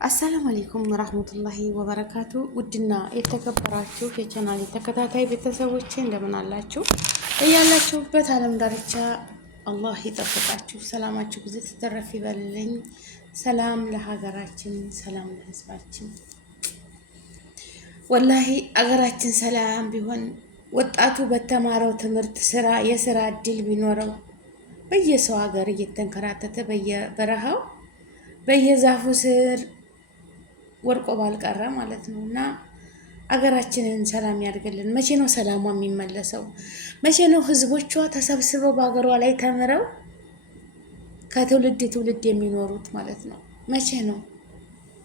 አሰላሙ አለይኩም ወራህመቱላሂ ወበረካቱ። ውድና የተከበራችሁ የቻናል ተከታታይ ቤተሰቦቼ እንደምን አላችሁ? እያላችሁበት ዓለም ዳርቻ አላህ ይጠብቃችሁ፣ ሰላማችሁ ብዙ ተተረፍ ይበልልኝ። ሰላም ለሀገራችን፣ ሰላም ለህዝባችን። ወላሂ አገራችን ሰላም ቢሆን ወጣቱ በተማረው ትምህርት የስራ እድል ቢኖረው በየሰው ሀገር እየተንከራተተ በየበረሃው በየዛፉ ስር ወርቆ ባልቀረ ማለት ነው። እና አገራችንን ሰላም ያድርግልን። መቼ ነው ሰላሟ የሚመለሰው? መቼ ነው ህዝቦቿ ተሰብስበው በሀገሯ ላይ ተምረው ከትውልድ ትውልድ የሚኖሩት ማለት ነው? መቼ ነው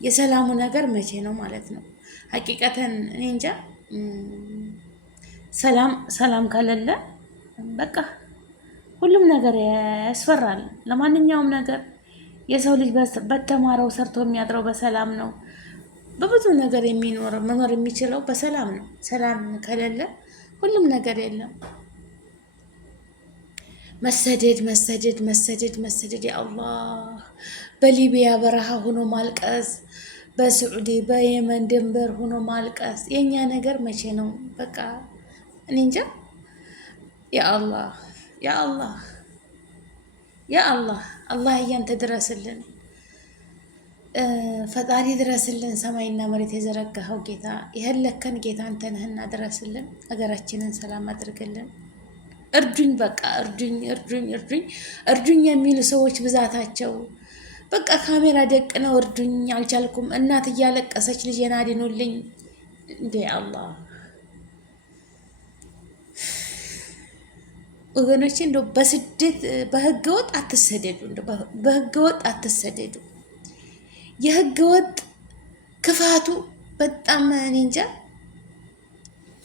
የሰላሙ ነገር? መቼ ነው ማለት ነው? ሀቂቀተን እኔ እንጃ። ሰላም ከሌለ በቃ ሁሉም ነገር ያስፈራል። ለማንኛውም ነገር የሰው ልጅ በተማረው ሰርቶ የሚያድረው በሰላም ነው። በብዙ ነገር መኖር የሚችለው በሰላም ነው። ሰላም ከሌለ ሁሉም ነገር የለም። መሰደድ መሰደድ መሰደድ መሰደድ፣ ያ አላህ። በሊቢያ በረሃ ሆኖ ማልቀስ፣ በስዑዲ በየመን ድንበር ሆኖ ማልቀስ። የኛ ነገር መቼ ነው? በቃ እኔ እንጃ። ያ አላህ ያ አላህ ያ አላህ፣ አላህ እያንተ ድረስልን፣ ፈጣሪ ድረስልን። ሰማይና መሬት የዘረጋኸው ጌታ፣ የህለከን ጌታ አንተ ነህና ድረስልን። ሀገራችንን ሰላም አድርግልን። እርዱኝ፣ በቃ እርዱኝ፣ እርዱኝ፣ እርዱኝ፣ እርዱኝ የሚሉ ሰዎች ብዛታቸው በቃ ካሜራ ደቅነው እርዱኝ፣ አልቻልኩም፣ እናት እያለቀሰች ልጄን አድኑልኝ። እንዴ አላህ ወገኖቼ፣ እንደው በስደት በህገ ወጥ አትሰደዱ። እንደው በህገ ወጥ አትሰደዱ። የህገ ወጥ ክፋቱ በጣም እኔ እንጃ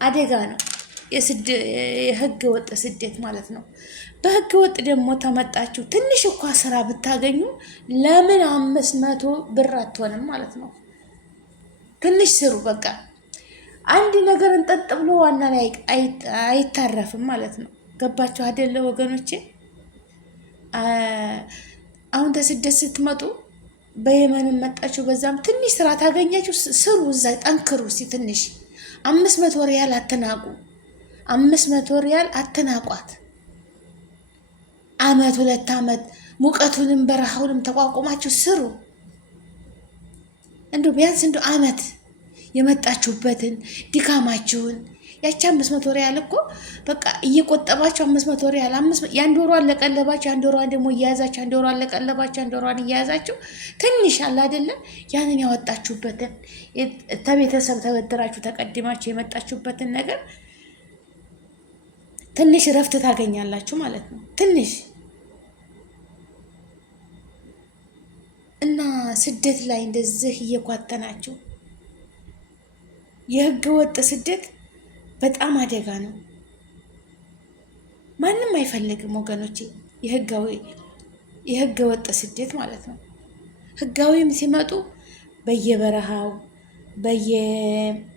አደጋ ነው። የህገ ወጥ ስደት ማለት ነው። በህገ ወጥ ደግሞ ተመጣችሁ ትንሽ እኳ ስራ ብታገኙ ለምን 500 ብር አትሆንም ማለት ነው? ትንሽ ስሩ በቃ። አንድ ነገር እንጠጥ ብሎ ዋና ላይ አይታረፍም ማለት ነው። ገባችሁ አይደለ ወገኖቼ? አሁን ተስደት ስትመጡ በየመንም መጣችሁ፣ በዛም ትንሽ ስራ ታገኛችሁ፣ ስሩ፣ እዛ ጠንክሩ። ትንሽ 500 ሪያል አትናቁ። 500 ሪያል አትናቋት። አመት 2 አመት ሙቀቱንም በረሃውንም ተቋቁማችሁ ስሩ። እንደው ቢያንስ እንደው አመት የመጣችሁበትን ድካማችሁን ያቺ 500 ሪያል እኮ በቃ እየቆጠባችሁ 500 ሪያል የአንድ ወሯን ለቀለባችሁ፣ አንድ ወሯን ደግሞ እያያዛችሁ፣ አንድ ወሯን ለቀለባችሁ፣ አንድ ወሯን እያያዛችሁ ትንሽ አለ አይደለም፣ ያንን ያወጣችሁበትን ተቤተሰብ ተበድራችሁ ተቀድማችሁ የመጣችሁበትን ነገር ትንሽ እረፍት ታገኛላችሁ ማለት ነው። ትንሽ እና ስደት ላይ እንደዚህ እየኳተናችሁ የህገ ወጥ ስደት በጣም አደጋ ነው። ማንም አይፈልግም ወገኖቼ የህገ ወጥ ስደት ማለት ነው። ህጋዊም ሲመጡ በየበረሃው በየቢሮ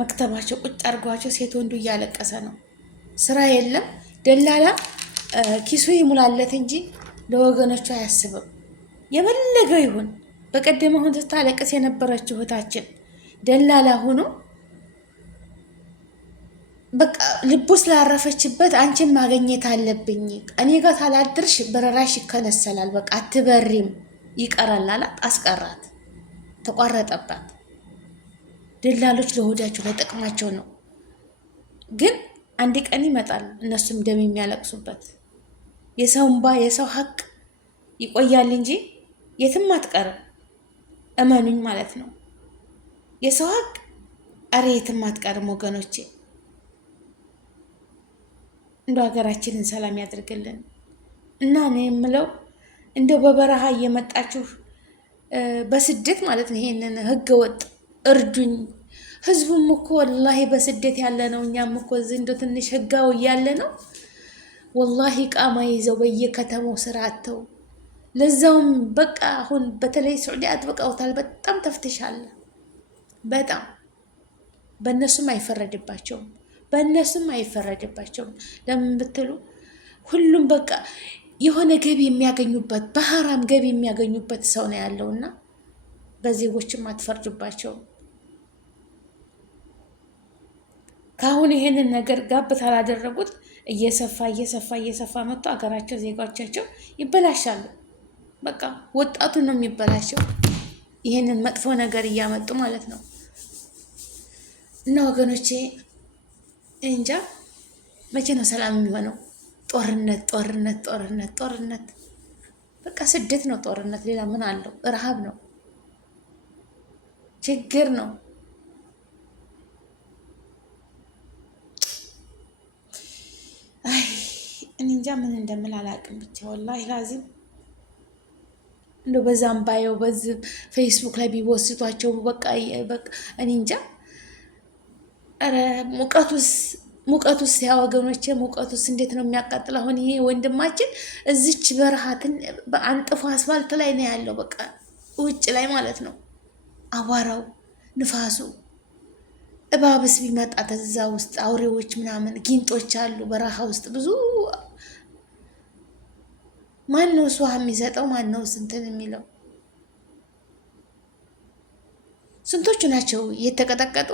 መክተባቸው ቁጭ አድርጓቸው ሴት ወንዱ እያለቀሰ ነው። ስራ የለም። ደላላ ኪሱ ይሙላለት እንጂ ለወገኖቹ አያስብም። የፈለገው ይሁን። በቀደም አሁን ስታለቅስ የነበረችው እህታችን ደላላ ሆኖ በቃ ልቡ ስላረፈችበት አንቺን ማግኘት አለብኝ፣ እኔ ጋር ታላድርሽ በረራሽ ይከነሰላል፣ በቃ አትበሪም ይቀራል አላት። አስቀራት፣ ተቋረጠባት። ደላሎች ለሆዳቸው ለጥቅማቸው ነው። ግን አንድ ቀን ይመጣል እነሱም ደም የሚያለቅሱበት። የሰው እንባ የሰው ሀቅ ይቆያል እንጂ የትም አትቀርም። እመኑኝ ማለት ነው። የሰው ሀቅ አረ የትም አትቀርም ወገኖቼ። እንደው ሀገራችንን ሰላም ያድርግልን። እና እኔ የምለው እንደው በበረሃ እየመጣችሁ በስደት ማለት ነው ይሄንን ህገ ወጥ እርዱኝ። ህዝቡም እኮ ወላሂ በስደት ያለ ነው። እኛም እኮ እዚህ እንደው ትንሽ ህጋዊ ያለ ነው። ወላሂ ቃማ ይዘው በየከተማው ስራ አተው፣ ለዛውም በቃ አሁን በተለይ ሱዑዲ አጥብቀውታል። በጣም ተፍትሻለ። በጣም በእነሱም አይፈረድባቸውም። ለምን ብትሉ ሁሉም በቃ የሆነ ገቢ የሚያገኙበት በሐራም ገቢ የሚያገኙበት ሰው ነው ያለውና በዜጎችም አትፈርዱባቸውም። ካሁን ይሄንን ነገር ጋብ ታላደረጉት እየሰፋ መጥቶ አገራቸው ዜጋዎቻቸው ይበላሻሉ። በቃ ወጣቱን ነው የሚበላሸው፣ ይሄንን መጥፎ ነገር እያመጡ ማለት ነው። እና ወገኖቼ እንጃ መቼ ነው ሰላም የሚሆነው? ጦርነት በቃ ስደት ነው ጦርነት። ሌላ ምን አለው? ረሃብ ነው፣ ችግር ነው። አይ እኔ እንጃ ምን እንደምል አላውቅም። ብቻ ወላሂ ላዚም እንደው በዛም ባየው በዚህ ፌስቡክ ላይ ቢወስቷቸው በቃ እኔ እንጃ። ኧረ ሙቀቱስ ያ ወገኖቼ ሙቀቱስ እንዴት ነው የሚያቃጥል? አሁን ይሄ ወንድማችን እዚች በረሃትን በአንጥፎ አስፋልት ላይ ነው ያለው። በቃ ውጭ ላይ ማለት ነው። አቧራው፣ ንፋሱ፣ እባብስ ቢመጣ ተዛ ውስጥ አውሬዎች ምናምን ጊንጦች አሉ በረሃ ውስጥ ብዙ። ማን ነው ውሃ የሚሰጠው? ማን ነው ስንትን የሚለው? ስንቶቹ ናቸው እየተቀጠቀጡ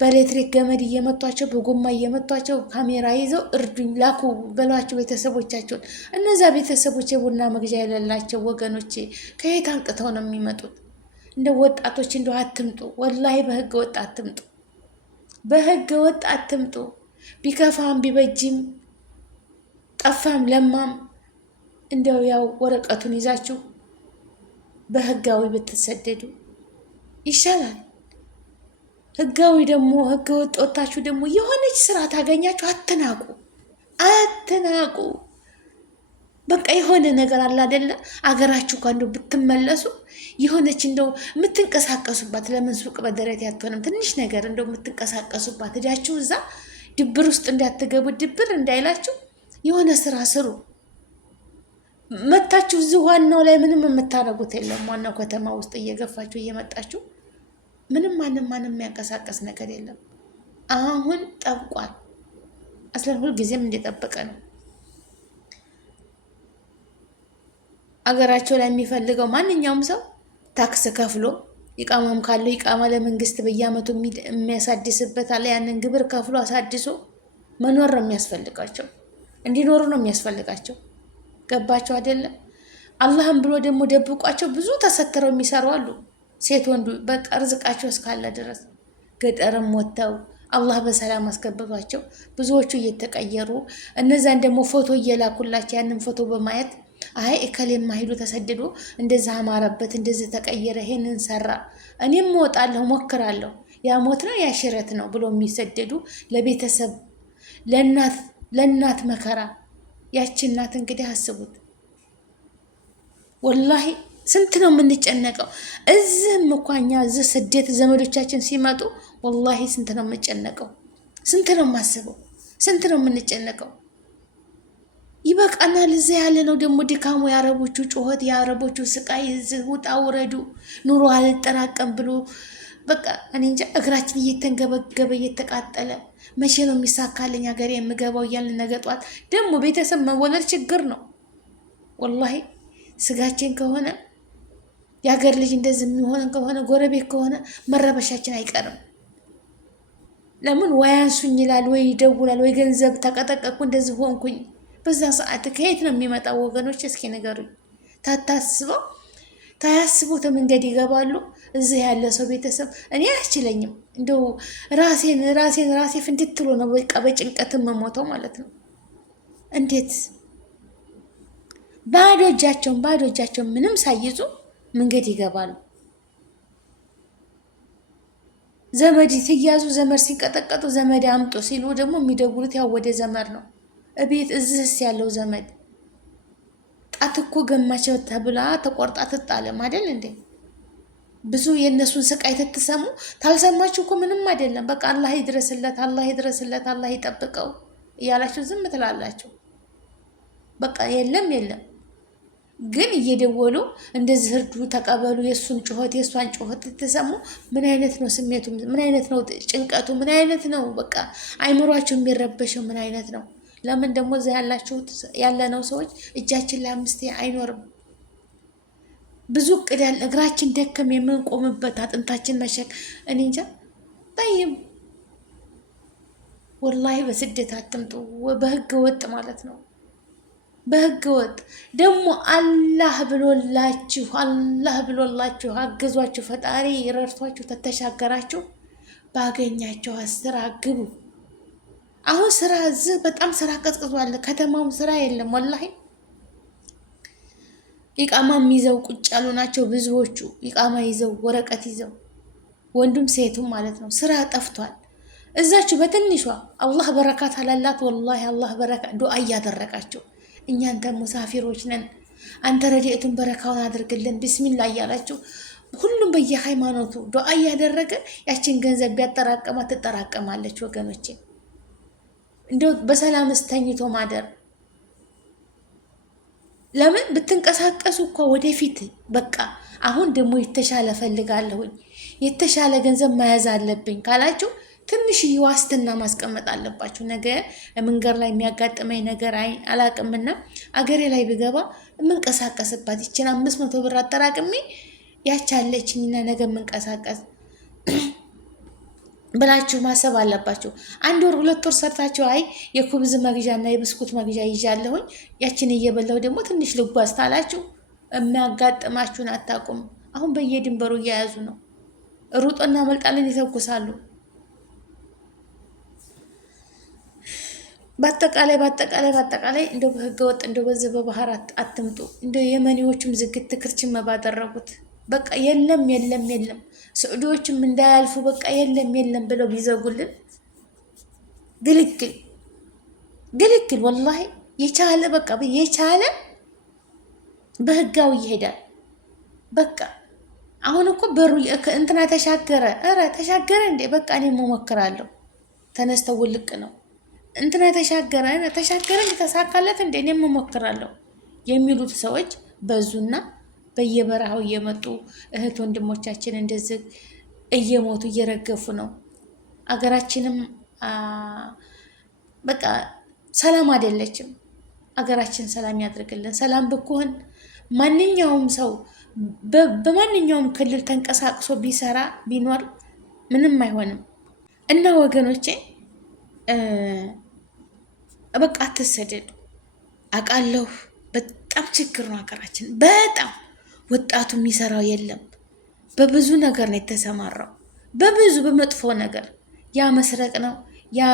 በኤሌክትሪክ ገመድ እየመቷቸው በጎማ እየመቷቸው ካሜራ ይዘው እርዱኝ ላኩ በሏቸው ቤተሰቦቻቸውን። እነዛ ቤተሰቦች የቡና መግዣ የሌላቸው ወገኖቼ ከየት አምጥተው ነው የሚመጡት? እንደ ወጣቶች እንደው አትምጡ፣ ወላሂ በህገ ወጥ አትምጡ፣ በህገ ወጥ አትምጡ። ቢከፋም ቢበጅም ጠፋም ለማም እንደው ያው ወረቀቱን ይዛችሁ በህጋዊ ብትሰደዱ ይሻላል። ህጋዊ ደግሞ ህገ ወጥ ወጣችሁ ደግሞ የሆነች ስራ ታገኛችሁ፣ አትናቁ። በቃ የሆነ ነገር አለ አይደለ? አገራችሁ ካንዱ ብትመለሱ የሆነች እንደው የምትንቀሳቀሱባት፣ ለምን ሱቅ በደረት ያትሆንም ትንሽ ነገር እንደው የምትንቀሳቀሱባት ሄዳችሁ እዛ ድብር ውስጥ እንዳትገቡ፣ ድብር እንዳይላችሁ የሆነ ስራ ስሩ። መታችሁ እዚህ ዋናው ላይ ምንም የምታረጉት የለም። ዋናው ከተማ ውስጥ እየገፋችሁ እየመጣችሁ ምንም ማንም የሚያንቀሳቀስ ነገር የለም። አሁን ጠብቋል። አስለን ሁል ጊዜም እንደጠበቀ ነው። አገራቸው ላይ የሚፈልገው ማንኛውም ሰው ታክስ ከፍሎ ይቃማም ካለው ይቃማ ለመንግስት በየአመቱ የሚያሳድስበት አለ። ያንን ግብር ከፍሎ አሳድሶ መኖር ነው የሚያስፈልጋቸው፣ እንዲኖሩ ነው የሚያስፈልጋቸው። ገባቸው አይደለም? አላህም ብሎ ደግሞ ደብቋቸው ብዙ ተሰትረው የሚሰሩ አሉ። ሴት ወንዱ በቃ ርዝቃቸው እስካለ ድረስ ገጠርም ወጥተው አላህ በሰላም አስገብቷቸው ብዙዎቹ እየተቀየሩ እነዛን ደግሞ ፎቶ እየላኩላቸው ያንን ፎቶ በማየት አይ እከሌማ ሄዶ ተሰድዶ እንደዚህ አማረበት፣ እንደዚህ ተቀየረ፣ ይሄንን ሰራ፣ እኔም እወጣለሁ ሞክራለሁ፣ ያ ሞት ነው ያ ሽረት ነው ብሎ የሚሰደዱ ለቤተሰብ ለእናት መከራ። ያቺ እናት እንግዲህ አስቡት ወላሂ ስንት ነው የምንጨነቀው? እዚህም እኮ እኛ እዚህ ስደት ዘመዶቻችን ሲመጡ ወላሂ ስንት ነው የምንጨነቀው? ስንት ነው የማስበው? ስንት ነው የምንጨነቀው? ይበቃናል። እዚህ ያለ ነው ደግሞ ድካሙ፣ የአረቦቹ ጩኸት፣ የአረቦቹ ስቃይ፣ እዚህ ውጣ ውረዱ፣ ኑሮ አልጠራቀም ብሎ በቃ እኔ እንጃ እግራችን እየተንገበገበ እየተቃጠለ መቼ ነው የሚሳካልኝ ሀገሬ የምገባው እያልን ነገ ጧት ደግሞ ቤተሰብ መወለድ ችግር ነው ወላሂ። ስጋችን ከሆነ የሀገር ልጅ እንደዚህ የሚሆን ከሆነ ጎረቤት ከሆነ መረበሻችን አይቀርም። ለምን ወይ አንሱኝ ይላል፣ ወይ ይደውላል፣ ወይ ገንዘብ ተቀጠቀኩ እንደዚህ ሆንኩኝ። በዛ ሰዓት ከየት ነው የሚመጣው ወገኖች? እስኪ ንገሩኝ። ታያስቡት መንገድ ይገባሉ። እዚህ ያለ ሰው ቤተሰብ እኔ አያስችለኝም። እንደው ራሴ ፍንድትሎ ነው በቃ በጭንቀት መሞተው ማለት ነው። እንዴት ባዶ እጃቸውን ምንም ሳይዙ መንገድ ይገባሉ። ዘመድ ሲያዙ፣ ዘመድ ሲቀጠቀጡ፣ ዘመድ አምጦ ሲሉ ደግሞ የሚደውሉት ያው ወደ ዘመድ ነው። እቤት እዚህስ ያለው ዘመድ ጣት እኮ ገማቸው ተብላ ተቆርጣ ትጣለም አይደል እንዴ? ብዙ የእነሱን ስቃይ ትትሰሙ ታልሰማችሁ እኮ ምንም አይደለም። በቃ አላህ ይድረስለት፣ አላህ ይጠብቀው እያላችሁ ዝም ትላላችሁ። በቃ የለም ግን እየደወሉ እንደዚህ እርዱ፣ ተቀበሉ፣ የእሱን ጩኸት የእሷን ጩኸት ትሰሙ። ምን አይነት ነው ስሜቱ? ምን አይነት ነው ጭንቀቱ? ምን አይነት ነው በቃ አይምሯቸው የሚረበሸው? ምን አይነት ነው? ለምን ደግሞ እዛ ያለነው ሰዎች እጃችን ላይ 5 አይኖርም። ብዙ እቅድ ያለ እግራችን ደከም የምንቆምበት አጥንታችን መሸክ እኔ እንጃ። ጠይም ወላሂ በስደት አትምጡ፣ በህገ ወጥ ማለት ነው። በህገ ወጥ ደግሞ አላህ ብሎላችሁ አግዟችሁ ፈጣሪ ረድቷችሁ ተተሻገራችሁ ባገኛችሁ ስራ ግቡ። አሁን ስራ እዚህ በጣም ስራ ቀዝቅዟል። ከተማውም ስራ የለም ወላሂ። ኢቃማም ይዘው ቁጭ ያሉ ናቸው ብዙዎቹ። ኢቃማ ይዘው ወረቀት ይዘው ወንዱም ሴቱም ማለት ነው። ስራ ጠፍቷል። እዛችሁ በትንሿ አላህ በረካት አላላት። ወላሂ አላህ በረካ ዱዓ እያደረጋችሁ እኛንተ ሙሳፊሮች ነን፣ አንተ ረድኤቱን በረካውን አድርግልን ቢስሚላህ እያላችሁ ሁሉም በየሃይማኖቱ ዱዓ እያደረገ ያችን ገንዘብ ቢያጠራቀማ ትጠራቀማለች ወገኖቼ። እንደው በሰላም ተኝቶ ማደር ለምን ብትንቀሳቀሱ እኮ ወደፊት በቃ አሁን ደግሞ የተሻለ ፈልጋለሁኝ የተሻለ ገንዘብ መያዝ አለብኝ ካላችሁ ትንሽዬ ዋስትና ማስቀመጥ አለባችሁ። ነገ መንገድ ላይ የሚያጋጥመኝ ነገር አላቅምና አገሬ ላይ ብገባ የምንቀሳቀስባት ይችን 500 ብር አጠራቅሜ ያቻለችኝና ነገ የምንቀሳቀስ ብላችሁ ማሰብ አለባችሁ። 1 ወር 2 ወር ሰርታችሁ አይ የኩብዝ መግዣና የብስኩት መግዣ ይዣለሁኝ ያችን እየበላሁ ደግሞ ትንሽ ልጓዝ ታላችሁ የሚያጋጥማችሁን አታውቁም። አሁን በየድንበሩ እየያዙ ነው። ሩጦና መልጣልን ይተኩሳሉ። በአጠቃላይ እንደው በህገ ወጥ እንደው በዚህ በባህር አትምጡ። እንደው የመኒዎቹም ዝግት ክርችም ባደረጉት በቃ የለም ስዑዲዎችም እንዳያልፉ በቃ የለም ብለው ቢዘጉልን ግልግል ወላሂ የቻለ በቃ የቻለ በህጋው ይሄዳል። በቃ አሁን እኮ በሩ እንትና ተሻገረ እንዴ በቃ እኔ እሞክራለሁ። ተነስተው ውልቅ ነው እንትና ተሻገረ እንዴ ተሳካለት እንዴ እኔ እሞክራለሁ የሚሉት ሰዎች በዙና በየበረሃው እየመጡ እህት ወንድሞቻችን እንደዚህ እየሞቱ እየረገፉ ነው። አገራችንም በቃ ሰላም አይደለችም። አገራችን ሰላም ያድርግልን። ሰላም ብኩን ማንኛውም ሰው በማንኛውም ክልል ተንቀሳቅሶ ቢሰራ ቢኖር ምንም አይሆንም። እና ወገኖቼ በቃ አትሰደዱ። አውቃለሁ በጣም ችግር ነው ሀገራችን። በጣም ወጣቱ የሚሰራው የለም። በብዙ ነገር ነው የተሰማራው። በመጥፎ ነገር ያ መስረቅ ነው፣ ያ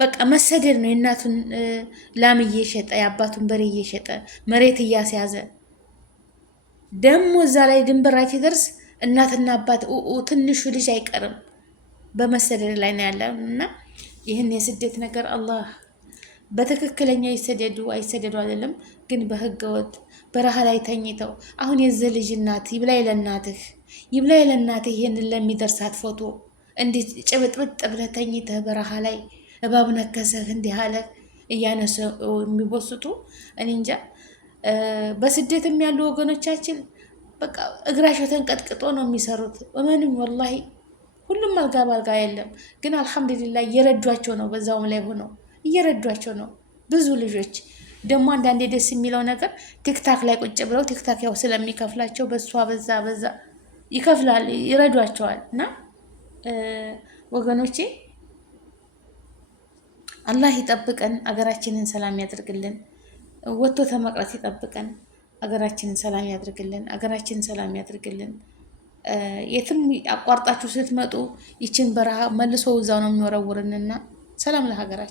በቃ መሰደድ ነው። የእናቱን ላም እየሸጠ የአባቱን በሬ እየሸጠ መሬት እያስያዘ ደግሞ እዛ ላይ ድንበራች ደርስ እናትና አባት ትንሹ ልጅ አይቀርም በመሰደድ ላይ ነው ያለ እና ይህን የስደት ነገር አላህ በትክክለኛ ይሰደዱ አይሰደዱ አይደለም፣ ግን በህገ ወጥ በረሃ ላይ ተኝተው አሁን የዚህ ልጅ እናት ይብላይ ለእናትህ ይሄንን ለሚደርሳት ፎቶ እንዴት ጭብጥብጥ ብለህ ተኝተህ በረሃ ላይ እባብ ነከሰህ እንዲህ አለ እያነሱ የሚቦስጡ እኔ እንጃ። በስደትም ያሉ ወገኖቻችን በቃ እግራቸው ተንቀጥቅጦ ነው የሚሰሩት። እመንም ወላሂ ሁሉም አልጋ ባልጋ የለም፣ ግን አልሐምዱሊላህ እየረዷቸው ነው። በዛውም ላይ ሆነው እየረዷቸው ነው። ብዙ ልጆች ደግሞ አንዳንዴ ደስ የሚለው ነገር ቲክታክ ላይ ቁጭ ብለው ቲክታክ ያው ስለሚከፍላቸው በሷ በዛ ይከፍላል ይረዷቸዋል። እና ወገኖቼ አላህ ይጠብቀን፣ አገራችንን ሰላም ያድርግልን፣ ወጥቶ ተመቅረት ይጠብቀን፣ አገራችንን ሰላም ያድርግልን። የትም አቋርጣችሁ ስትመጡ ይችን በረሃ መልሶ እዛው ነው የሚወረውርንና ሰላም ለሀገራችን።